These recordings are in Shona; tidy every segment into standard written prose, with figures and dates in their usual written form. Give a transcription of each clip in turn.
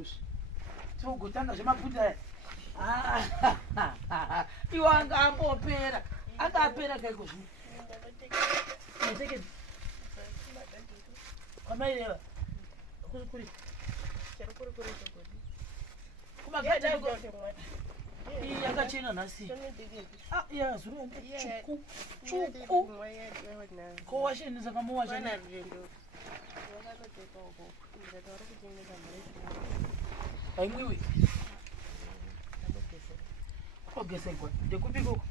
kudushi togotanga zvemaputa iwo anga ambopera kaiko zvino kwamaireva kuri kumagaita iyi yakachena nhasi tsvuku kowasheni saka mowasheni haimwiwi ogesegwa ndekupikoko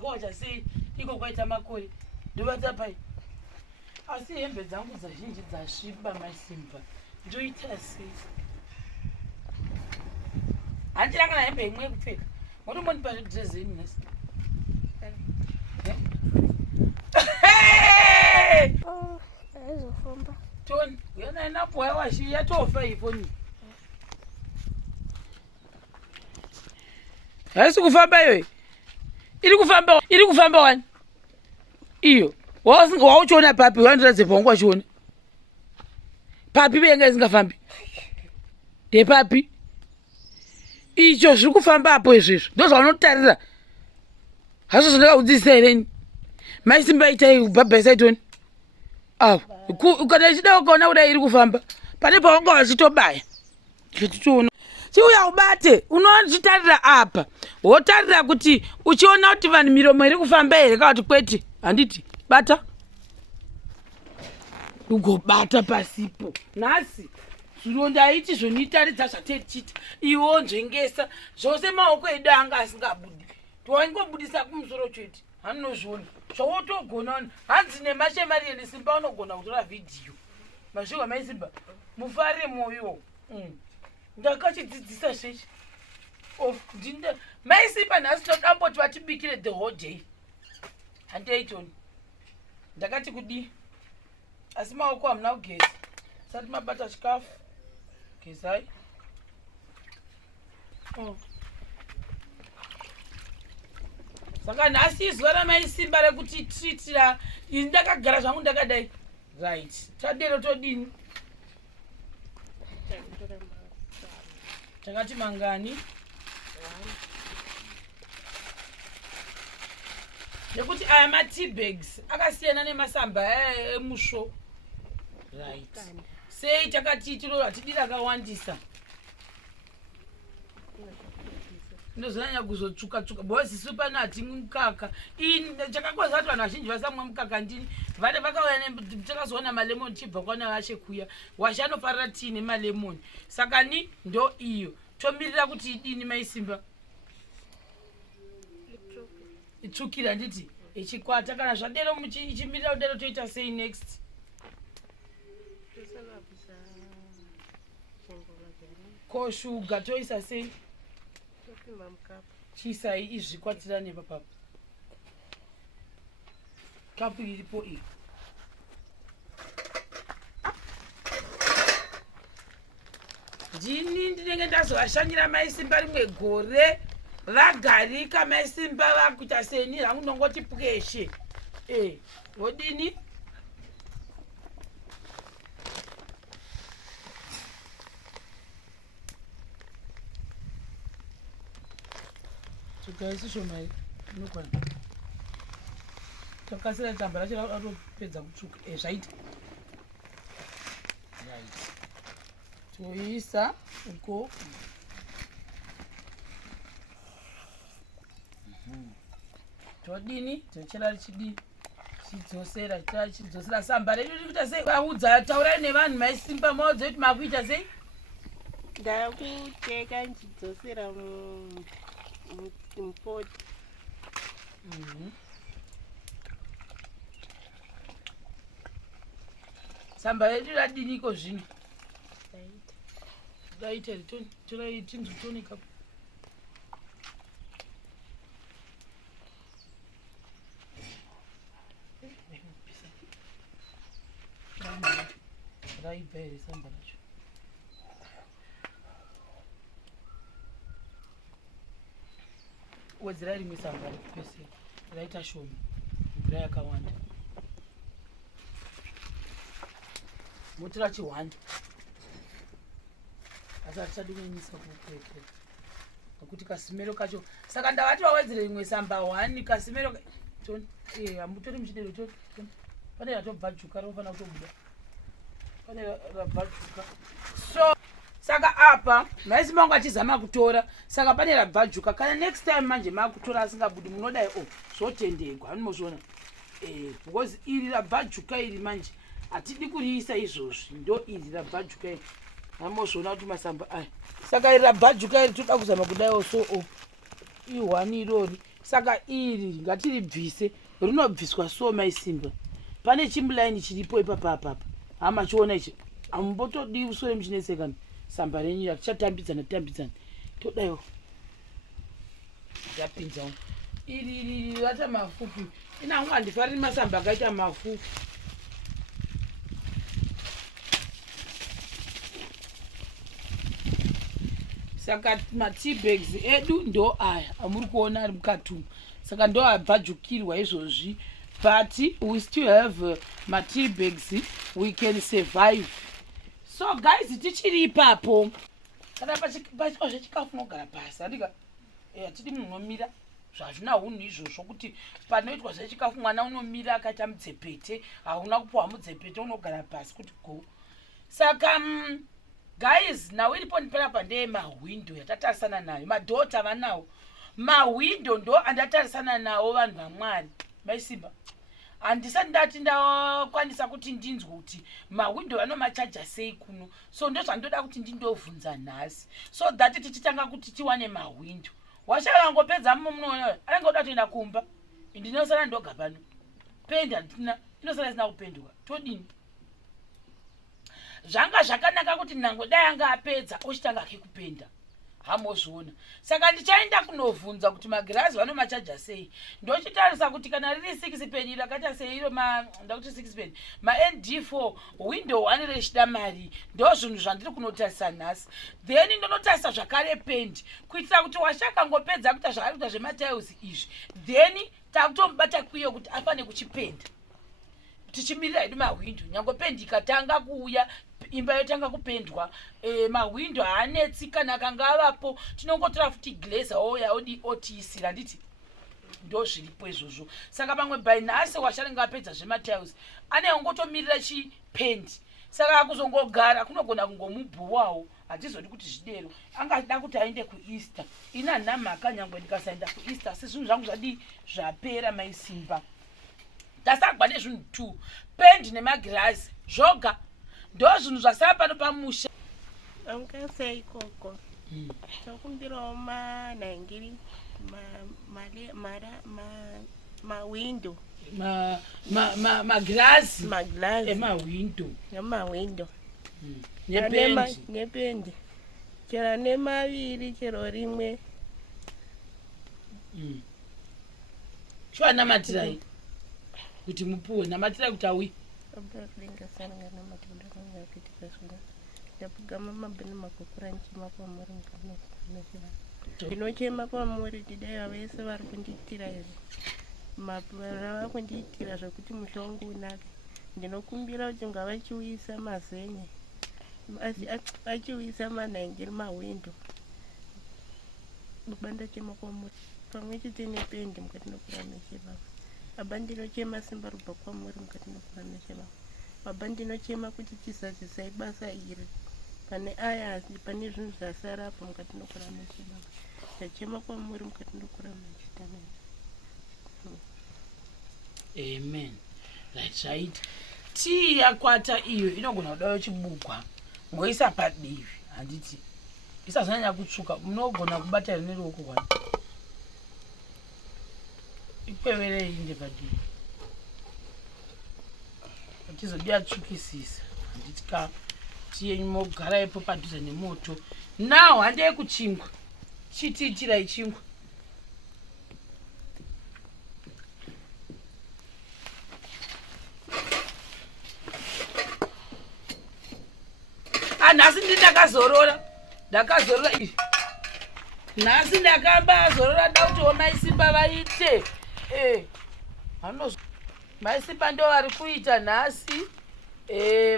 gowacha sei iko kwaita makore ndovatapai asi hembe dzangu dzazhinji dzasviba masimba ndoita sei handina kana hembe imwe yekupfeka motombonipa dhirezeni nhasi aizofamba toni uyanainapo wawashi yatofa ifoni haisi kufamba iyoyi iri kufamba wani iyo wauchiona papi wandiradzepa wangu wachiona papi venga isingafambi ndepapi icho zviri kufamba apo izvezvo ndo zvaunotarira hazvo zvandakaudzisa hereni maisimba itai kubhabhaisaitoni awo kana ichida ukaona kudai iri kufamba pane pawanga wachitobaya chititoona chiuya ubate unochitarira apa wotarira kuti uchiona kuti vanhu miromo iri kufamba here kana kuti kwete handiti bata ugobata pasipo nhasi zvironda aiti zvonitaridza zvatetichita iwo nzvengesa zvose maoko edu anga asingabudi tiwaingobudisa kumusoro chete hanozviona zvawotogona hanzi nemashemari nesimba unogona kutora vhidhiyo masviwa maisimba mufare moyo ndakachidzidzisa zveshe maisimba nhasi todamboti vatibikire the whole day handeitoni ndakati kudii asi maoko hamuna kugeza sati mabata chikafu gezai saka nhasi izuva ramaisimba rekuti tritira ini ndakagara zvangu ndakadai right tadero todini takati mangani nekuti aya mateabags akasiyana nemasamba emusvo right sei takati tiro hatidiri akawandisa ndozonyanya kuzotsvuka bhozisi pano hatimwi mukaka ini chakakwaza kuti vanhu vazhinji vasamwa mukaka ndini vane vakauya takazoona malemoni chibva kwana vashe kuya washe anofarira tii nemalemoni saka ni ndo iyo tomirira kuti idini maisimba itsvukira nditi ichikwata kana zvadero ichimirira kudero toita sei next ko shuga toisa sei chisai izvikwatirane papapo kapu iripo iyi ndini ndinenge ndazovashanyira maisimba rimwe gore vagarika maisimba vakuita seni rangu ndongoti pweshe vodini gaisi shomai inokwana takasira tamba racho ratopedza kutsvuka zvaita toisa uko todini tochera richidii chidzosera samba redu riri kuita sei audza taurai nevanhu maisimba maudza kuti makuita sei ndakuteka nchidzosera mupoti samba redu radiniko zvino daita torai tinzotonika raibva here samba racho wedzera rimwe samba pese raita shoma mvura yakawanda motora chi1 asi hatichadi kunyanyisa kukwekwe nokuti kasimero kacho saka ndavati vawedzere imwe samba 1 kasimero hamutori muchidero pane ratobvajuka rinofanira kutobuda pane rabvajuka so saka apa maisi mangu achizama kutora saka pane rabvajuka kana next time manje makutora asingabudi munodai zvotendegwa anomozviona because iri rabvajuka iri manje hatidi kuriisa izvozvi ndo iri rabvajuka iri amozviona kuti masamba aya saka iri rabvajuka iri toda kuzama kudaiwo so i1 irori saka iri ngatiribvise rinobviswa so maisimba pane chimulaini chiripo ipapapapa hamachiona ichi hamumbotodi usore muchinesekana samba renyu tichatambidzana todaiwo yapinzawo iri rata mafupi inangu handifariri masamba akaita mafupi saka mateabags edu ndo aya amuri kuona ari mukatumu saka ndo abvajukirwa izvozvi but we still have mateabags we can survive so guys tichiri ipapo kana pachikwa zvechikafu unogara pasi handika hatidi munhu unomira zvazvina hunhu izvozvo kuti panoitwa zvechikafu mwana unomira akaita mudzepete hauna kupiwa mudzepete unogara pasi kuti go saka guys nawo iripo ndipanapa ndeye mahwindo yatatarisana nayo madhota vanawo mahwindo ndo andatarisana nawo vanhu vamwari maisimba handisati ndati ndakwanisa kuti ndinzwe kuti mahwindo vanomachaja sei kuno so ndo zvandoda kuti ndindovhunza nhasi so that tichitanga kuti tiwane mahwindo washakangopedza munoona anenge oda kutoenda kumba ndinosara ndoga pano pendi handina inosara isina kupendwa todini zvanga zvakanaka kuti nango dai anga apedza ochitanga kekupenda hamozviona saka ndichaenda kunovhunza kuti magirazi vanomachaja sei ndochitarisa kuti kana riri 6 peni rakaita seiro ndakuti 6 peni maND4 window 1 rechida mari ndo zvinhu zvandiri kunotarisa nhasi then ndonotarisa zvakare pendi kuitira kuti washakangopedza kuita zvakari kuita zvematiles izvi then takutomubata kwiyo kuti afane kuchipenda tichimirira hedu mahwindo nyange pendi ikatanga kuuya imba yotanga kupendwa mahwindo haanetsi kana akanga avapo tinongotora futi glazer ouya otiisira nditi ndo zviripo izvozvo saka pamwe by nhasi washaringa apedza zvematiles anengotomirira chipendi saka akuzongogara kunogona kungomubhuwawo hatizodi kuti zvidero angada kuti aende kueaster ina namhaka nyangwe ndikasaenda kueaster asi zvinhu zvangu zvadi zvapera maisimba tasagwa nezvinhu 2 pendi nemagirazi zvoga ndo zvinhu zvasara pano pamusha amukasei koko tokumbirawo manhangiri mawindo magirazi emahwindo nependi chero nemaviri chero rimwe chiwanamatirai kuti mupuwe namatirai kuti awi ndapugama mabhini makokura nchema kwamuri ndinochema kwamuri tidaiva vese vari kundiitira izvi rava kundiitira zvokuti musha wangu unake ndinokumbira kuti ngavachiuyisa mazenye achiuyisa manhangiri mawindo baba ndachema kwamuri pamwe chete nependi mukati nokura nechebaba baba ndinochema simba rubva kwamuri mukati nokura nechebaba baba ndinochema kuti tisadzisai basa iri pane aya pane zvinhu zvasara apo mukati nokura nechebaba ndachema kwamuri mukati nokura nechitana amen right tii yakwata iyo inogona kudayo chibukwa ngoisa padivi handiti isazonyanya kutsvuka munogona kubata iri neruoko kwani ikweverei inde padivi atizodi atsvukisisa handiti ka tiyenyumogara ipo padhuze nemoto nawo handei kuchingwa chitiitirai chingwa nhasi ndi ndakazorora izvi nhasi ndakambazorora da kutiwo maisimba vaite maisimba ndo vari kuita nhasi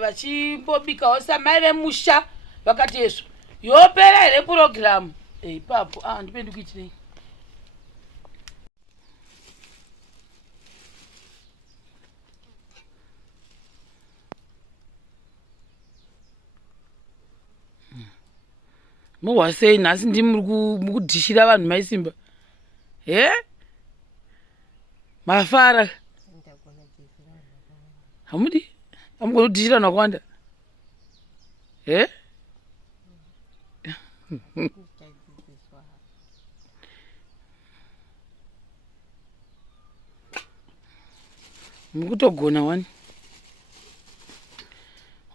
vachimbobikawo samai vemusha vakati yesu yopera here purogiramu ipapo ndipendi kuitirei muhwa sei nhasi ndimuri kudhishira vanhu maisimba mafara hamudi hamugona kudhishira vanhu vakawanda mukutogona wani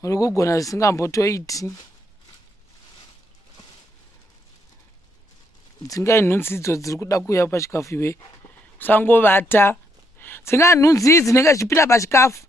uri kugona zvisingambotoiti dzingai nhunzi idzo dziri kuda kuuya pachikafu iwe usangovata dzingai nhunzi idzi dzinenge dzichipinda pachikafu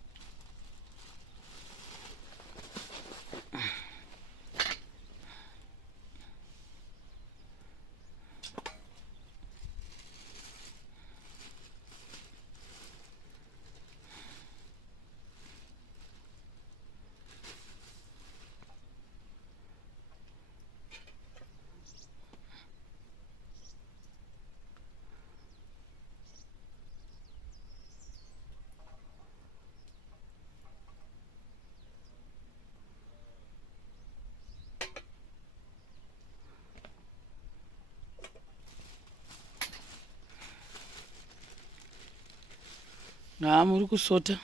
muri kusota